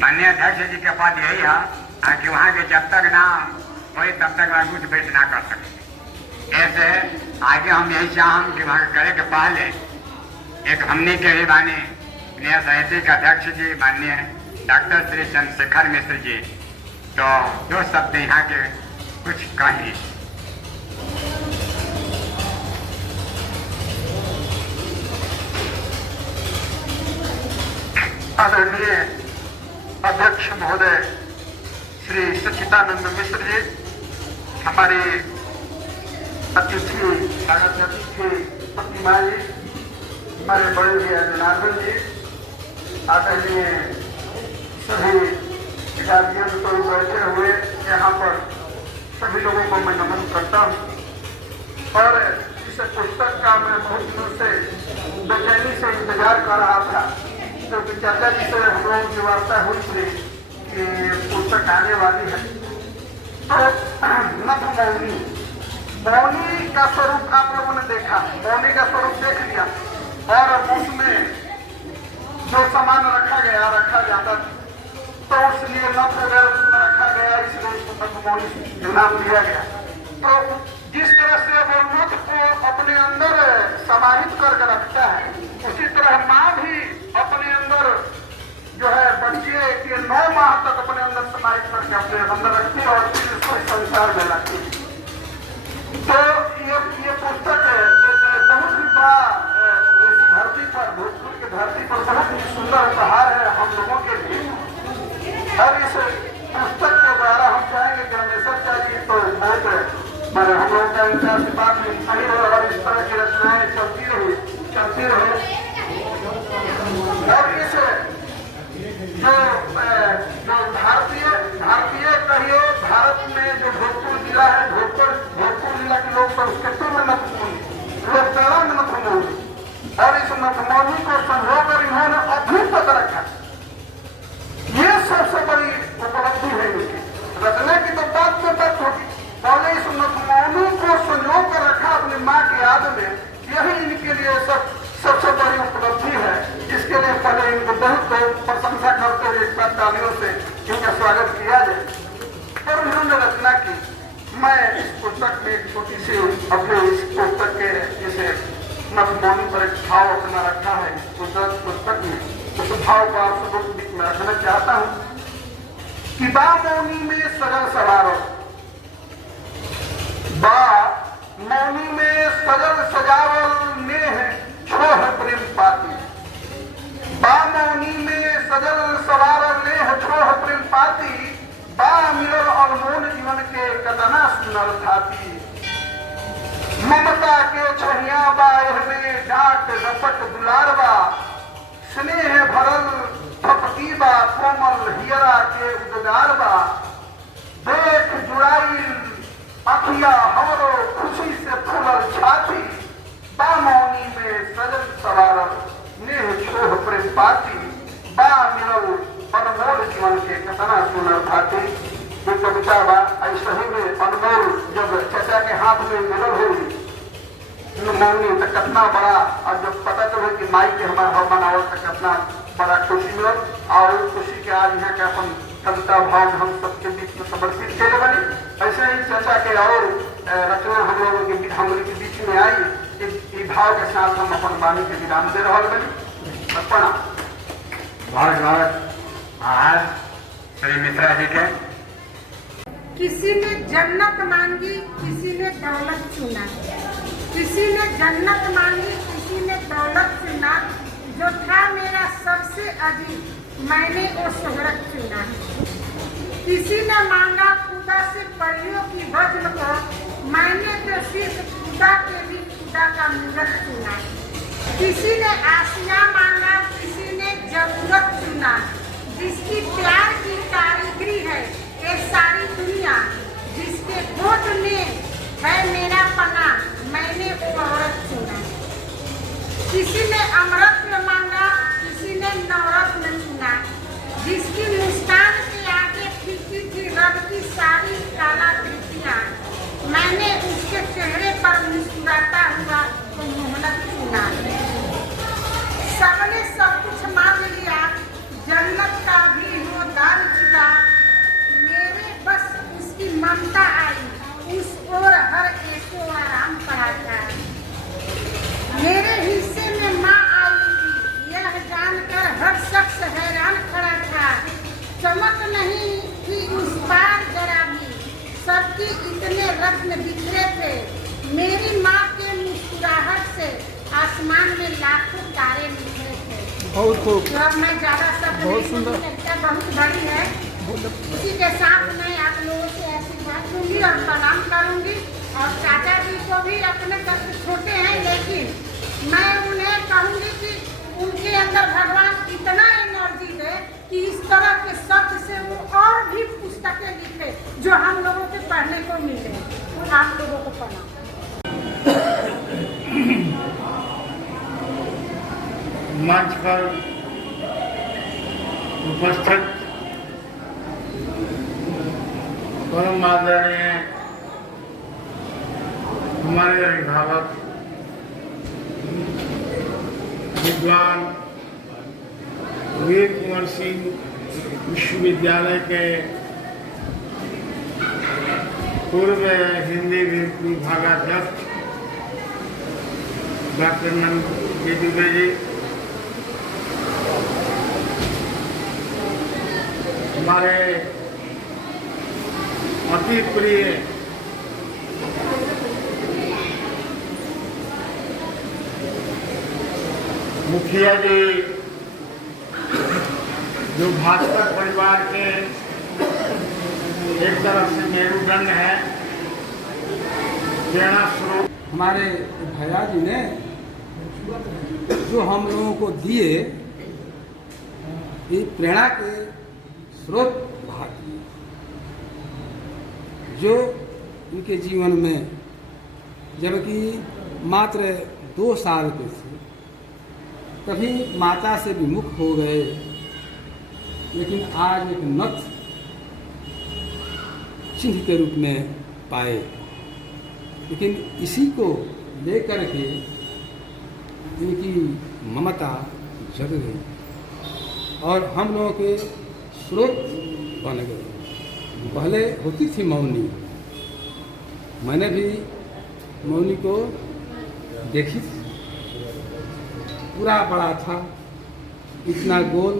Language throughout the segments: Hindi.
माननीय अध्यक्ष जी के पद यही है कि वहाँ के जब तक ना कोई तब तक वह कुछ पेश ना कर सके। ऐसे आगे हम यही चाहम कि वहाँ करे के पहले एक हमने के ही बानी नया साहित्यिक अध्यक्ष जी माननीय डॉक्टर श्री चंद्रशेखर मिश्र जी तो दो शब्द यहाँ के कुछ कही। आदरणीय अध्यक्ष महोदय श्री सच्चिदानंद मिश्र जी, हमारे अतिथि स्वागत अतिथि प्रतिमा जी, हमारे बड़े भैया जनार्दन जी, आदरणीय सभी गार्जियन तो बैठे हुए यहाँ पर सभी लोगों को मैं नमन करता हूँ। और इस पुस्तक का मैं बहुत दिनों से बेचैनी से इंतजार कर रहा था, क्योंकि चाचा जी से हम लोगों की वार्ता हुई थी कि पुस्तक आने वाली है। तो नभ मौनी का स्वरूप आप लोगों ने देखा, मौनी का स्वरूप देख लिया, और उसमें जो सामान रखा जाता तो उसलिए नभ वगैरह उसमें रखा गया, इसलिए उसको नभ मौनी नाम दिया गया। तो जिस तरह से वो नभ को अपने अंदर समाहित करके रखता है, उसी तरह माँ भी अपने अंदर जो है बच्चे के 9 माह तक अपने अंदर समाहित करके अपने अंदर रखती है और फिर उसको संसार में रखती है। तो ये पुस्तक बहुत ही बड़ा इस धरती पर, भोजपुर की धरती पर बहुत ही सुंदर उपहार है हम लोगों के लिए। और इस पुस्तक के द्वारा हम चाहेंगे कि रमेश्वर चाहिए तो बहुत मैंने हम लोगों का इनका आशीर्वाद सही हो और इस तरह की रचनाएं चलती रहे। और इस जो भारतीय कहिए भारत में जो भोजपुर जिला है, भोजपुर जिला के लोग संस्कृति में नथमौनी, लोग प्यारा में नथमौनी, और इस नथमौनी को संजो कर इन्होंने अभी तक रखा। ये सबसे बड़ी उपलब्धि है इनकी। रचना की तो बात होगी, पहले इस नथमौनी को संजो कर रखा अपनी माँ की याद में, यही इनके लिए सबसे बड़ी उपलब्धि है, जिसके लिए पहले इनको बहुत प्रशंसा करते हुए एक तालियों से इनका स्वागत किया जाए। और उन्होंने रचना की। मैं इस पुस्तक में एक छोटी सी अपने इस पुस्तक के जैसे नथमौनी पर एक भाव अपना रखा है पुस्तक में, उस भाव को आप सबों के बीच में रखना चाहता हूँ कि बा मौनी में सजल सवारो, बा मौनी में सजल सजावल नेह छोह प्रेम पाती, बा मौनी में सजल सवारल नेह छोह प्रेम पाती, बा मिलल अनमोल जीवन के कतना सुनर थाती, ममता के छहिया बा एहमे डांट रपट दुलार बा, स्नेह भरल थपकी बा कोमल हियरा के उद्गार बा, देख जुड़ाई अखिया हमरो खुशी से फूलल छाती, बा मौनी में सजल सवारल नेह छोह प्रेम पाती, बा मिलल अनमोल जीवन के कतना सुनर भाती। ये कविता बा ऐसे ही में अनमोल जब चाचा के हाथ में मिलल हुई मौनी तो कितना बड़ा, और जब पता चले कि माई के हमारा हव मनावल तो कितना बड़ा खुशी मिलल। और उस खुशी के आज यहाँ के अपन कविता भाव हम सबके बीच में समर्पित किए बनी। ऐसे ही चाचा के और रचना हम लोगों के बीच में आई, इस भाव के साथ हम अपन वाणी के विराम दे रहा बनी। प्रणाम। बहुत आभार श्री मिश्रा जी के। किसी ने जन्नत मांगी, किसी ने दौलत चुना, किसी ने जन्नत मांगी, किसी ने दौलत चुना, जो था मेरा सबसे अजीब मैंने वो शोहरत चुना। किसी ने मांगा खुदा से परियों की वज्र को, मैंने तो सिर्फ खुदा के भी खुदा का मूरत चुना। किसी ने आसिया मांगा, किसी ने जरूरत चुना, जिसकी प्यार की कारीगरी है ये सारी दुनिया, जिसके होठ में है मेरा पना, मैंने वो औरत चुना। किसी ने अमृत मांगा, किसी ने नवरत्न चुना, जिसकी मुस्कान के आगे फीकी थी रब की सारी कलाकृतियाँ, मैंने उसके चेहरे पर मुस्कुराता हुआ तो मोहलत चुना। सबने सब कुछ मांग लिया, जन्नत का भी हो में बिखरे थे। मेरी माँ के मुस्कुराहट से आसमान में लाखों तारे निकले थे। बहुत खूब, तो अब मैं ज़्यादा शब्द बहुत नहीं सुंदर। बोलूँगी, लगता है बहुत बड़ी है। इसी के साथ मैं आप लोगों से आशीर्वाद दूंगी और प्रणाम करूंगी। और चाचा जी को भी अपने घर से छोटे हैं, लेकिन मैं उन्हें कहूंगी कि उनके अंदर भगवान इतना एनर्जी दे कि इस तरह के शब्द से वो और भी पुस्तकें लिखे जो हम लोगों के पढ़ने को मिले। आप लोगों को प्रणाम। मंच पर उपस्थित परम आदरणीय हमारे अभिभावक विद्वान वीर कुंवर सिंह विश्वविद्यालय के पूर्व हिंदी विभागाध्यक्ष डॉक्टर नंद जी दुबे जी, हमारे अति प्रिय मुखिया जी, जो भाजपा परिवार के एक तरफ से मेरुदंड है, प्रेरणा स्रोत। हमारे भैया जी ने जो हम लोगों को दिए, ये प्रेरणा के स्रोत भाग दिए, जो उनके जीवन में जबकि मात्र 2 साल के थे, कभी माता से विमुख हो गए, लेकिन आज एक नथ चिन्ह के रूप में पाए। लेकिन इसी को लेकर के इनकी ममता जग गई और हम लोगों के स्रोत बन गए। पहले होती थी मौनी, मैंने भी मौनी को देखी थी, पूरा बड़ा था, इतना गोल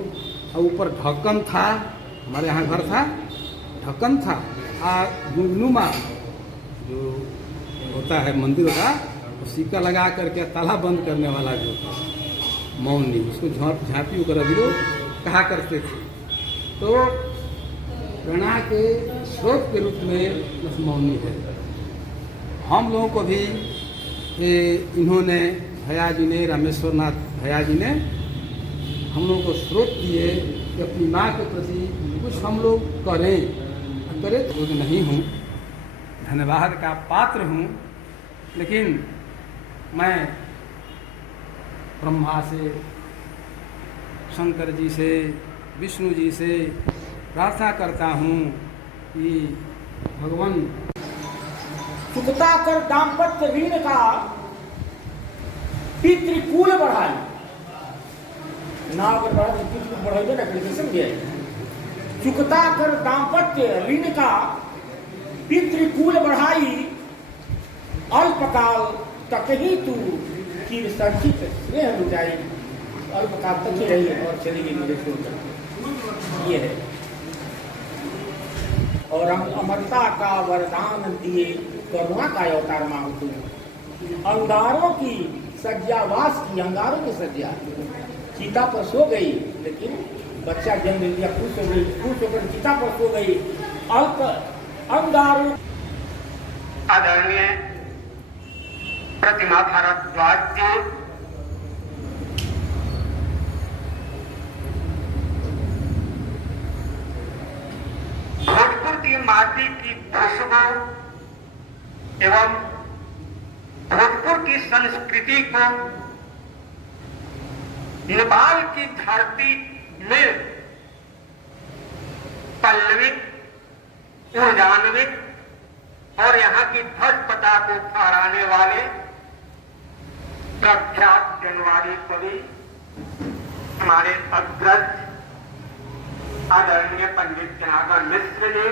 और ऊपर ढक्कन था। हमारे यहाँ घर था, ढक्कन था, गुंगनुमा जो होता है मंदिर का, सिक्का लगा करके ताला बंद करने वाला जो था मौनी, उसको झांपी वगैरह भी लोग कहा करते थे। तो प्रेरणा के स्रोत के रूप में मौनी है। हम लोगों को भी इन्होंने, भैया जी ने, रामेश्वर नाथ भैया जी ने हम लोगों को स्रोत दिए कि अपनी माँ के प्रति कुछ हम लोग करें। तो नहीं हूँ, धन्यवाद का पात्र हूँ, लेकिन मैं ब्रह्मा से, शंकर जी से, विष्णु जी से प्रार्थना करता हूँ कि भगवान चुकता कर दाम्पत्य ऋण का पितृकुल बढ़ाई ना, अगर बढ़ा तो पितृकुल बढ़ाइए ना, कैसे समझे। चुकता कर दाम्पत्य ऋण का पितृकुल बढ़ाई, अल्पकाल तक ही तू चिर संचित स्नेह लुटाई। अल्पकाल तक ही रही और चली गई मेरे छोड़कर, ये है। और हम अमरता का वरदान दिए, करुणा का अवतार मांगू। अंगारों की सज्जावास की, अंगारों की सज्जा, चीता पर सो गई, लेकिन बच्चा जन्म लिया, खुश हो गई, खुश होकर चिता पर सो गई। अल्प अंगारों। आदरणीय प्रतिमा भारद्वाज जी, भोजपुर की माटी की खुशबू एवं भोजपुर की संस्कृति को नेपाल की धरती में पल्लवित, ऊर्जान्वित और यहाँ की ध्वज पताका को फहराने वाले प्रख्यात जनवारी कवि हमारे अग्रज आदरणीय पंडित जनार्दन मिश्र जी,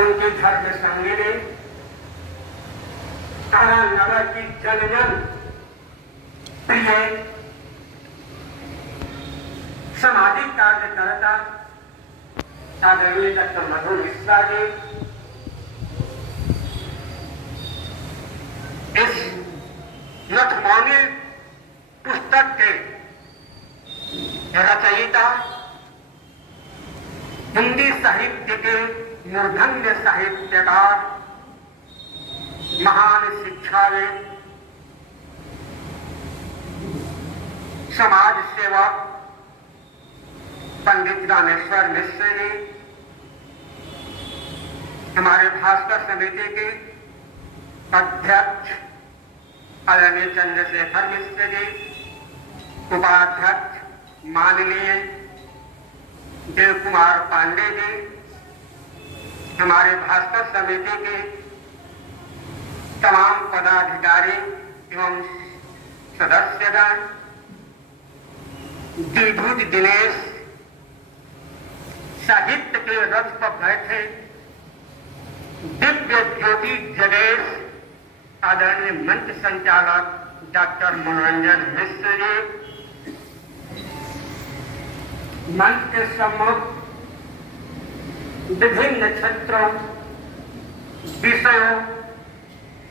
उनके धर्म संगिनी, नगर की जन प्रिय सामाजिक कार्यकर्ता आदरणीय डॉक्टर मधु मिश्रा जी, इस नथमौनी पुस्तक के रचयिता, हिंदी साहित्य के मूर्धन्य साहित्यकार, महान शिक्षाविद, समाज सेवक पंडित रामेश्वर मिश्र जी, हमारे भास्कर समिति के अध्यक्ष आदरणीय चंद्रशेखर मिश्र जी, उपाध्यक्ष माननीय देव कुमार पांडे जी, हमारे भास्कर समिति के तमाम पदाधिकारी एवं सदस्यगण, द्विभुज दिनेश, साहित्य के रथ पर बैठे दिव्य ज्योति जगेश, आदरणीय मंच संचालक डॉक्टर मनोरंजन मिश्र जी, मंच के सम्मुख विभिन्न क्षेत्रों विषयों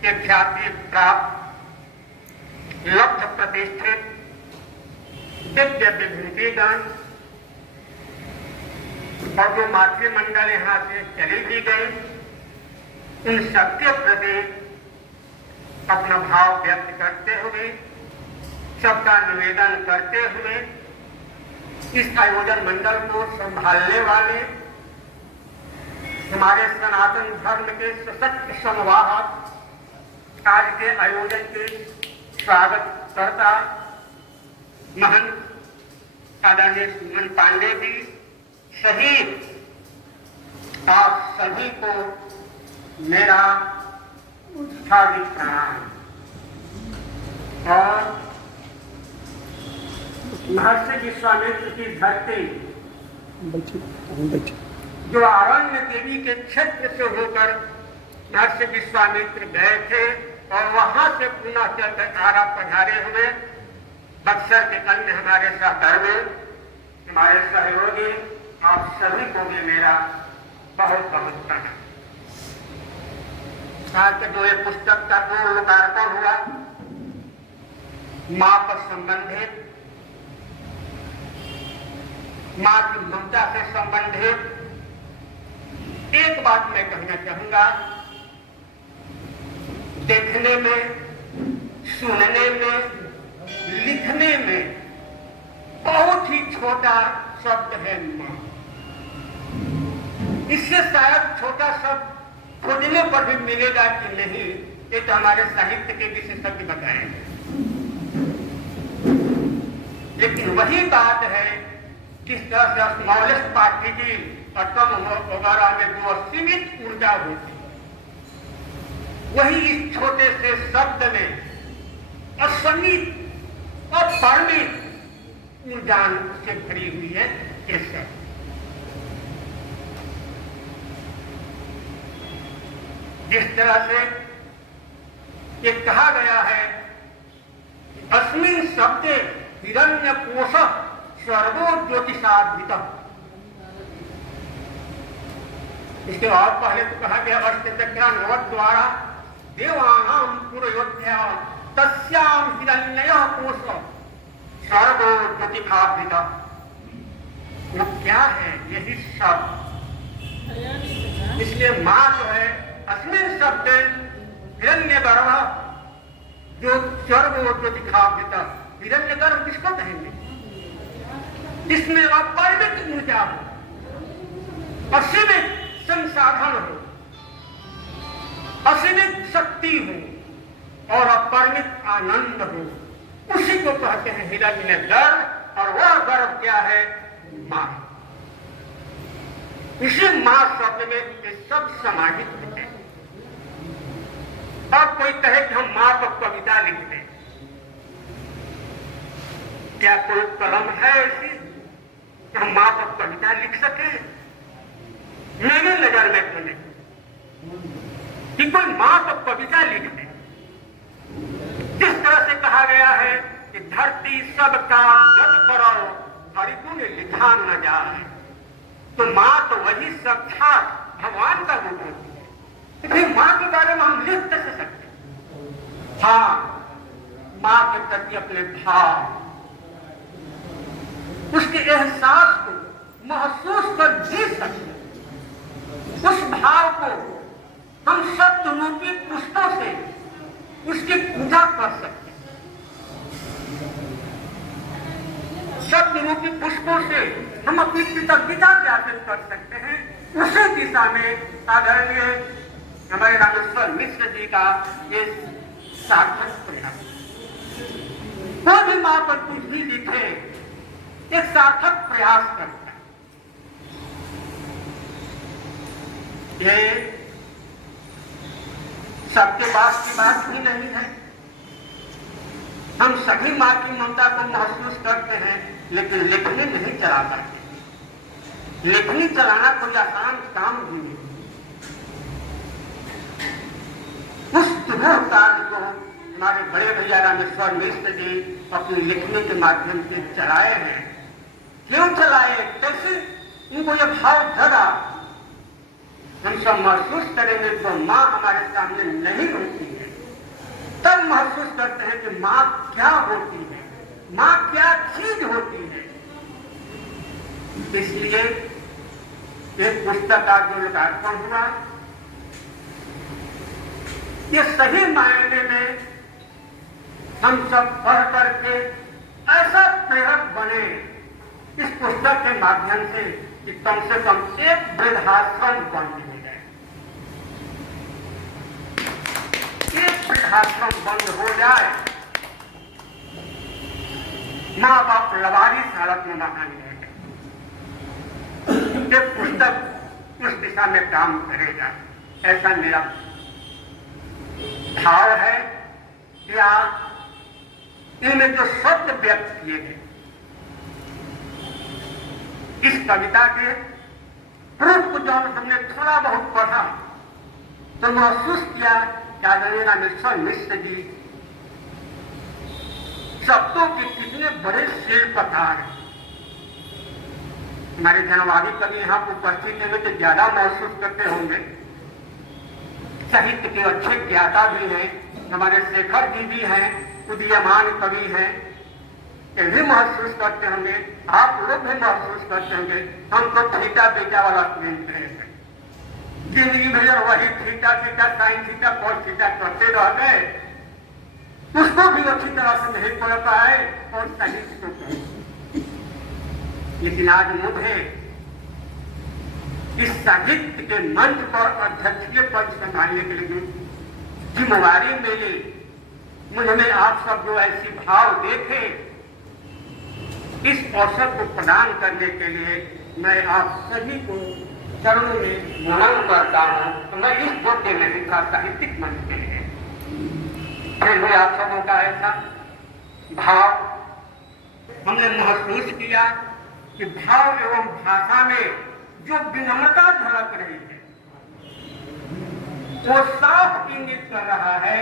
के ख्याति प्राप्त लब्ध प्रतिष्ठित दिव्य विभूतिगण और जो मातृमंडल यहाँ से चली भी गई, उन सबके प्रति अपना भाव व्यक्त करते हुए, सबका निवेदन करते हुए, इस आयोजन मंडल को संभालने वाले हमारे सनातन धर्म के सशक्त संवाहक, आज के आयोजन के स्वागत करता महंत आदरणीय सुमन पांडे जी सहित आप सभी को मेरा हार्दिक प्रणाम। और महर्षि विश्वामित्र की धरती जो आरण्य देवी के क्षेत्र से होकर महर्षि विश्वामित्र गए थे और वहां से पुनः चलकर आरा पधारे हुए बक्सर के अन्य हमारे सहकर्मी, हमारे सहयोगी, आप सभी को भी मेरा बहुत बहुत प्रणाम। आज के जो ये पुस्तक का जो लोकार्पण हुआ, मां पर संबंधित, मां की ममता से संबंधित एक बात मैं कहना चाहूंगा। देखने में, सुनने में, लिखने में बहुत ही छोटा शब्द है मां। इससे शायद छोटा शब्द खोजने पर भी मिलेगा कि नहीं, ये तो हमारे साहित्य के विशेषज्ञ बताएंगे। लेकिन वही बात है किस तरह से स्मॉलेस्ट पार्टिकल एटम वगैरह में जो सीमित ऊर्जा होती है, वही इस छोटे से शब्द में असीमित और परिमित ऊर्जा से भरी हुई है। कैसे जिस तरह से ये कहा गया है, अस्मिन् शब्दे हिरण्य कोश सर्वो ज्योतिषाद्वितम्। इसके और पहले तो कहा गया अष्टचक्रान्वत द्वारा देवानाम पुरयोध्या तस्याम हिरण्यः कोश सर्वो ज्योतिषाद्वितम्। वो क्या है? यही शब्द। इसलिए मां जो है अस्मिन् शब्दे हिरण्यगर्भ जो सर्वो ज्योतिषाद्वितम्। हिरण्यगर्भ किसको कहेंगे? जिसमें अपरिमित ऊर्जा हो, असीमित संसाधन हो, असीमित शक्ति हो और अपरिमित आनंद हो, उसी को कहते हैं हिरण्यगर्भ। और वह गर्भ क्या है? मां। इसी मां शब्द में ये सब समाहित है। अब कोई कहे कि हम मां पर कविता लिख दें, क्या कोई कलम है ऐसी कि हम मां पर कविता लिख सके? मेरी नजर में तो नहीं कि कोई मां पर कविता लिख दे। जिस तरह से कहा गया है कि धरती सबका गत करो हरिगुण लिखा न जाए, तो मां तो वही साक्षात भगवान का रूप होती है। फिर मां के बारे में हम लिख कैसे सकते? हाँ, माँ के प्रति अपने भाव, उसके एहसास को महसूस कर जी सकते, उस भाव को हम शब्द रूपी पुष्पों से उसकी पूजा कर सकते हैं। शब्द रूपी पुष्पों से हम अपनी कृतज्ञता ज्ञापित कर सकते हैं। उसी दिशा में आदरणीय हमारे रामेश्वर मिश्र जी का ये सार्थक प्रयास, कोई भी माँ पर कुछ भी लिखे एक सार्थक प्रयास करता है। ये सबके पास की बात ही नहीं है। हम सभी माँ की ममता को महसूस करते हैं, लेकिन लेखनी नहीं चला पाते। लेखनी चलाना कोई आसान काम भी नहीं। उस दुर्लभ कार्य को हमारे बड़े भैया रामेश्वर मिश्र जी अपनी लिखने के माध्यम से चलाए हैं। क्यों चलाए, कैसे उनको यह भाव जगा, हम सब महसूस करेंगे। तो माँ हमारे सामने नहीं होती है, तब महसूस करते हैं कि माँ क्या होती है, माँ क्या चीज होती है। इसलिए एक पुस्तक का जो लोकार्पण हुआ, ये सही मायने में हम सब पढ़ करके ऐसा प्रेरक बने इस पुस्तक के माध्यम से कि कम से कम एक वृद्धाश्रम बन जाए, एक वृद्धाश्रम बंद हो जाए। माँ बाप लवारिस हालत में वहां नहीं है। ये पुस्तक उस दिशा में काम करेगा, ऐसा मेरा भाव है। या इनमें जो शब्द व्यक्त किए गए इस कविता के पूर्व को जब हमने थोड़ा बहुत पढ़ा तो महसूस किया कि आदरणीय रामेश्वर मिश्र जी शब्दों के कितने बड़े शिल्पकार हैं। हमारे जनवादी कवि यहाँ उपस्थित हैं तो ज्यादा महसूस करते होंगे। साहित्य के अच्छे ज्ञाता भी हैं, हमारे शेखर जी भी हैं, उदीयमान कवि हैं, ये भी महसूस करते होंगे, आप लोग भी महसूस करते होंगे। हम तो थीटा बीटा वाला स्टूडेंट हैं, जिंदगी भर वही theta theta sine theta cos theta करते रह गए, उसको भी अच्छी तरह से नहीं पढ़ पाए और साहित्य को कहे। लेकिन आज मुझे इस साहित्य के मंच पर अध्यक्षीय पद संभालने के लिए जिम्मेवारी मिली। मुझे आप सब जो ऐसी भाव देखे, इस अवसर को प्रदान करने के लिए मैं आप सभी को चरणों में नमन करता हूँ। तो मैं इस योग्य नहीं था साहित्यिक मंच के लिए, फिर भी आप सबों का ऐसा भाव हमने महसूस किया कि भाव एवं भाषा में जो विनम्रता झलक रही है वो साफ इंगित कर रहा है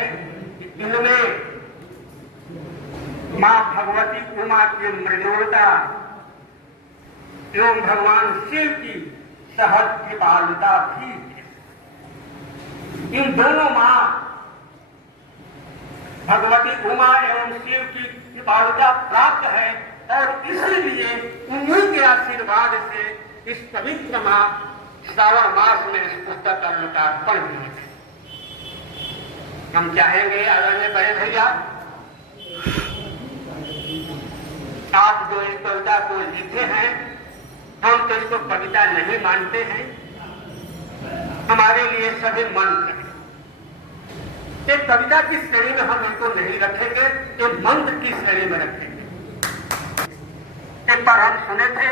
कि इनमें मां भगवती उमा की मृदुलता एवं भगवान शिव की सहज कृपालुता भी है। इन दोनों मां भगवती उमा एवं शिव की कृपालुता प्राप्त है और इसीलिए उन्हीं के आशीर्वाद से इस पवित्र माह श्रावण मास में इस पुस्तक का लोकार्पण हुआ है। हम चाहेंगे आदरणीय बड़े भैया, आप जो इस कविता को लिखे हैं, हम तो इसको कविता नहीं मानते हैं, हमारे लिए सभी मंत्र हैं। एक कविता की श्रेणी में हम इनको नहीं रखेंगे, एक मंत्र की श्रेणी में रखेंगे। एक बार हम सुने थे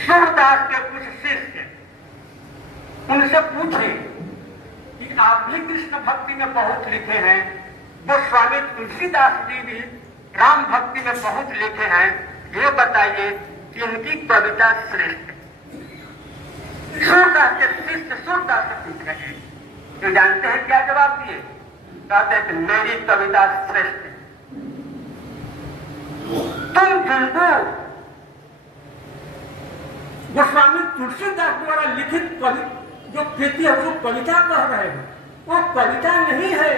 सूरदास के कुछ शिष्य उनसे पूछे कि आप भी कृष्ण भक्ति में बहुत लिखे हैं, वो स्वामी तुलसीदास जी भी राम भक्ति में बहुत लिखे हैं, ये बताइए कि उनकी कविता श्रेष्ठ है। सूरदास के शिष्य सूरदास से पूछ रहे हैं, तो जानते हैं क्या जवाब दिए? कहते हैं कि मेरी कविता श्रेष्ठ है। तुम जिनको गोस्वामी तुलसीदास द्वारा लिखित जो कृति है, जो कविता कह रहे हैं, वो कविता नहीं है,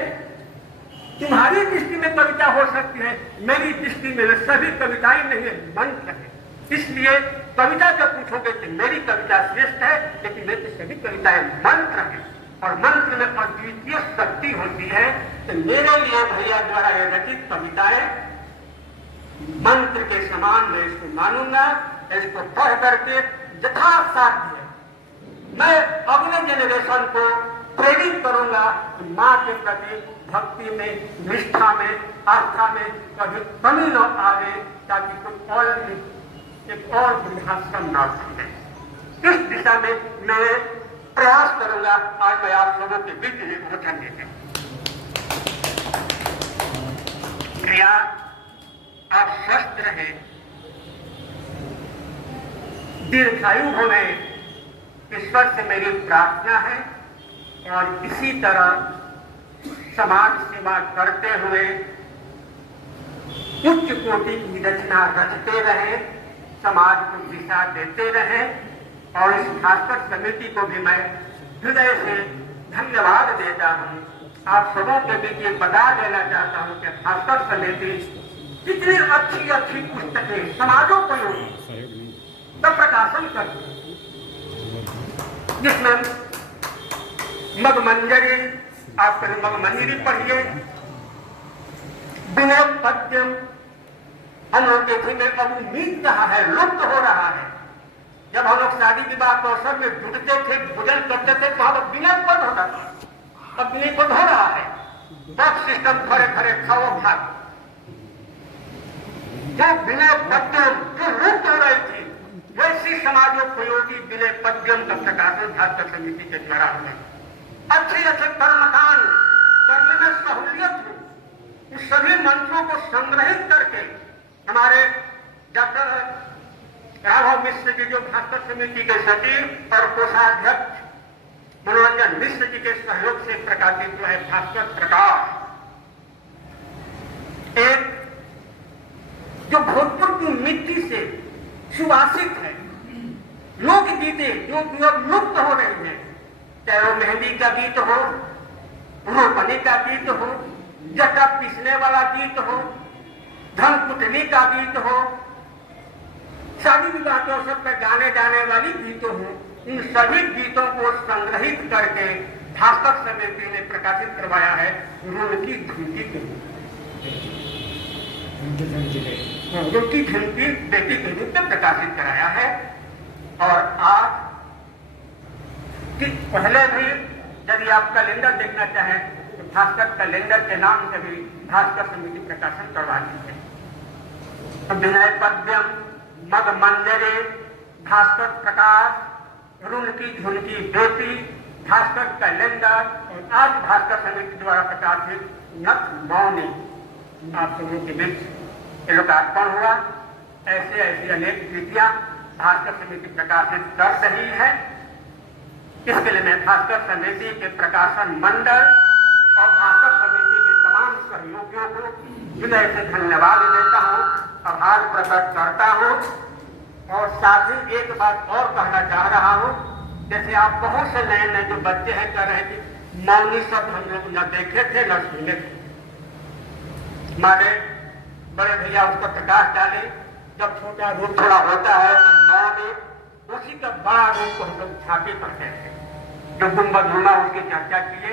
तुम्हारी दृष्टि में कविता हो सकती है, मेरी दृष्टि में सभी कविताएं नहीं है, मंत्र है। इसलिए कविता जब पूछोगे कि मेरी कविता श्रेष्ठ है, लेकिन मेरी सभी कविताएं मंत्र है और मंत्र में अद्वितीय शक्ति होती है। तो मेरे लिए भैया द्वारा ये रचित कविताएं मंत्र के समान मैं इसको मानूंगा। इसको पढ़ करके यथासाध्य मैं अगले जनरेशन को प्रेरित करूंगा कि माँ के प्रति भक्ति में, निष्ठा में, आस्था में कभी कमी न आवे, ताकि कोई और एक और वृद्धाश्रम न बने। इस दिशा में मैं प्रयास करूंगा। आज मैं आप लोगों के बीच एक वचन देते हैं। प्रिया, आप स्वस्थ रहे, दीर्घायु होवे, ईश्वर से मेरी प्रार्थना है। और इसी तरह समाज सेवा करते हुए उच्च कोटि की रचना रचते रहे, समाज को दिशा देते रहे। और इस भास्कर समिति को भी मैं हृदय से धन्यवाद देता हूँ। आप सबों के बीच ये बता देना चाहता हूँ कि भास्कर समिति कितनी अच्छी अच्छी पुस्तकें समाजोपयोगी का प्रकाशन करती है, जिसमें मगमंजरी, आप कभी मगमंजरी पढ़िए, विनय पद्यम, हम लोग देखेंगे अब उम्मीद रहा है, लुप्त हो रहा है। जब हम लोग शादी विवाह के अवसर में जुटते थे, भोजन करते थे, तो हम विनय पद होता था। अब विनय पद हो रहा है, बस सिस्टम खड़े खड़े खाओ भाग। जो विनय पद्यम जो लुप्त हो रही थी, वैसी समाजोपयोगी विनय पद्यम का प्रकाशन भास्कर समिति के द्वारा हुआ। अच्छे अच्छे कर्मकांड करने में सहूलियत हुई। उस सभी मंत्रों को संग्रहित करके हमारे डॉक्टर राघव मिश्र जी, जो भास्कर समिति के सचिव और कोषाध्यक्ष मनोरंजन मिश्र जी के सहयोग से प्रकाशित हुआ है भास्कर प्रकाश। एक जो भोजपुर की मिट्टी से सुवासित है, लोकगीतें जो अब लुप्त हो रही है, चाहे वो मेहंदी का गीत हो, रोपनी का गीत हो, जटा पीसने वाला गीत हो, धन कुटनी का गीत हो, शादी विवाह के अवसर पर गाने जाने वाली गीतों हो, इन सभी गीतों को संग्रहित करके भास्कर समिति ने प्रकाशित करवाया है रुनकी धुनकी के रुनकी धुनकी बेटी के रूप में प्रकाशित कराया है। और आज पहले भी यदि आप कैलेंडर देखना चाहें तो भास्कर कैलेंडर के नाम से भी भास्कर समिति प्रकाशन करवाती है। विनय पद्यम, मगमंजरी, भास्कर प्रकाश, रुनकी धुनकी बेटी, भास्कर कैलेंडर और आज भास्कर समिति द्वारा प्रकाशित नथ मौनी आप सबों के बीच लोकार्पण हुआ। ऐसे ऐसी अनेक कृतियां भास्कर समिति प्रकाशित कर रही है। इसके लिए मैं भास्कर समिति के प्रकाशन मंडल और भास्कर समिति के तमाम सहयोगियों को विनय से धन्यवाद देता हूँ, आभार प्रकट करता हूँ। और साथ ही एक बात और कहना चाह रहा हूँ, जैसे आप बहुत से नए नए जो बच्चे हैं कह रहे थे मौनी शब्द हम लोग न देखे थे न सुने थे। हमारे बड़े भैया उसका प्रकाश डाले, जब छोटा रूप थोड़ा होता है तो मौनी, उसी का बड़ा रूप को हम लोग छापी करते थे। जो गुम्बद हुआ उसकी चर्चा किए,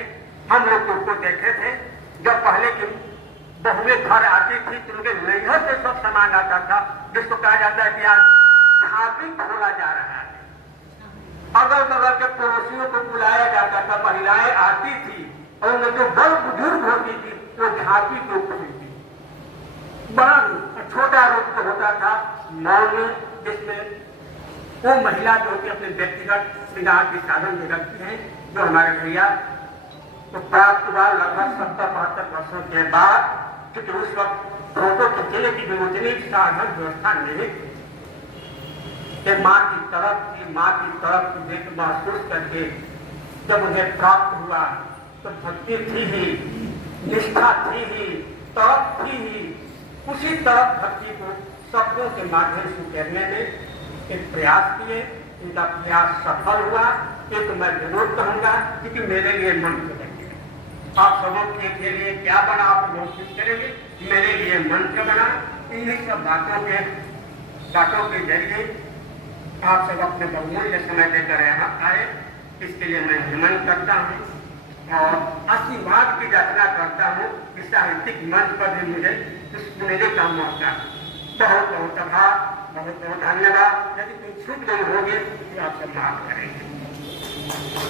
हम लोग तो उसको देखे थे। जब पहले की बहुएं घर आती थी तो उनके नैहर से सब सामान आता था, जिसको कहा जाता है कि आज छापी खोला जा रहा है। अगल बगल के पड़ोसियों को बुलाया जाता था, महिलाएं आती थी और उनमें जो बड़ बुजुर्ग होती थी वो झांपी को खोलती। बड़ा छोटा रूप तो होता था मौनी, जिसमें वो महिला जो कि अपने व्यक्तिगत श्रृंगार के साधन में रखती है। जो हमारे भैया तो प्राप्त हुआ लगभग 70-72 वर्षों के बाद, क्योंकि उस वक्त फोटो खींचने की विमोचनी साधन व्यवस्था नहीं थी। माँ की तरफ देख महसूस करके जब उन्हें प्राप्त हुआ तो भक्ति थी ही, निष्ठा थी ही, तरफ थी ही। उसी तरफ भक्ति को शब्दों के माध्यम से करने में एक प्रयास किए, उनका प्रयास सफल हुआ। ये तो मैं जरूर कहूंगा, क्योंकि मेरे लिए मंत्र बन गया। आप सबों के लिए क्या बना आप लोग कुछ करेंगे, मेरे लिए मंत्र बना। इन्हीं सब बातों के जरिए आप सब अपने बहुमूल्य समय देकर यहाँ आए, इसके लिए मैं नमन करता हूँ और आशीर्वाद की याचना करता हूँ कि साहित्यिक मंच पर भी मुझे सुनने का मौका। बहुत बहुत आभार, बहुत बहुत धन्यवाद। यदि कोई छूट गई होगी तो आप सब माफ करेंगे।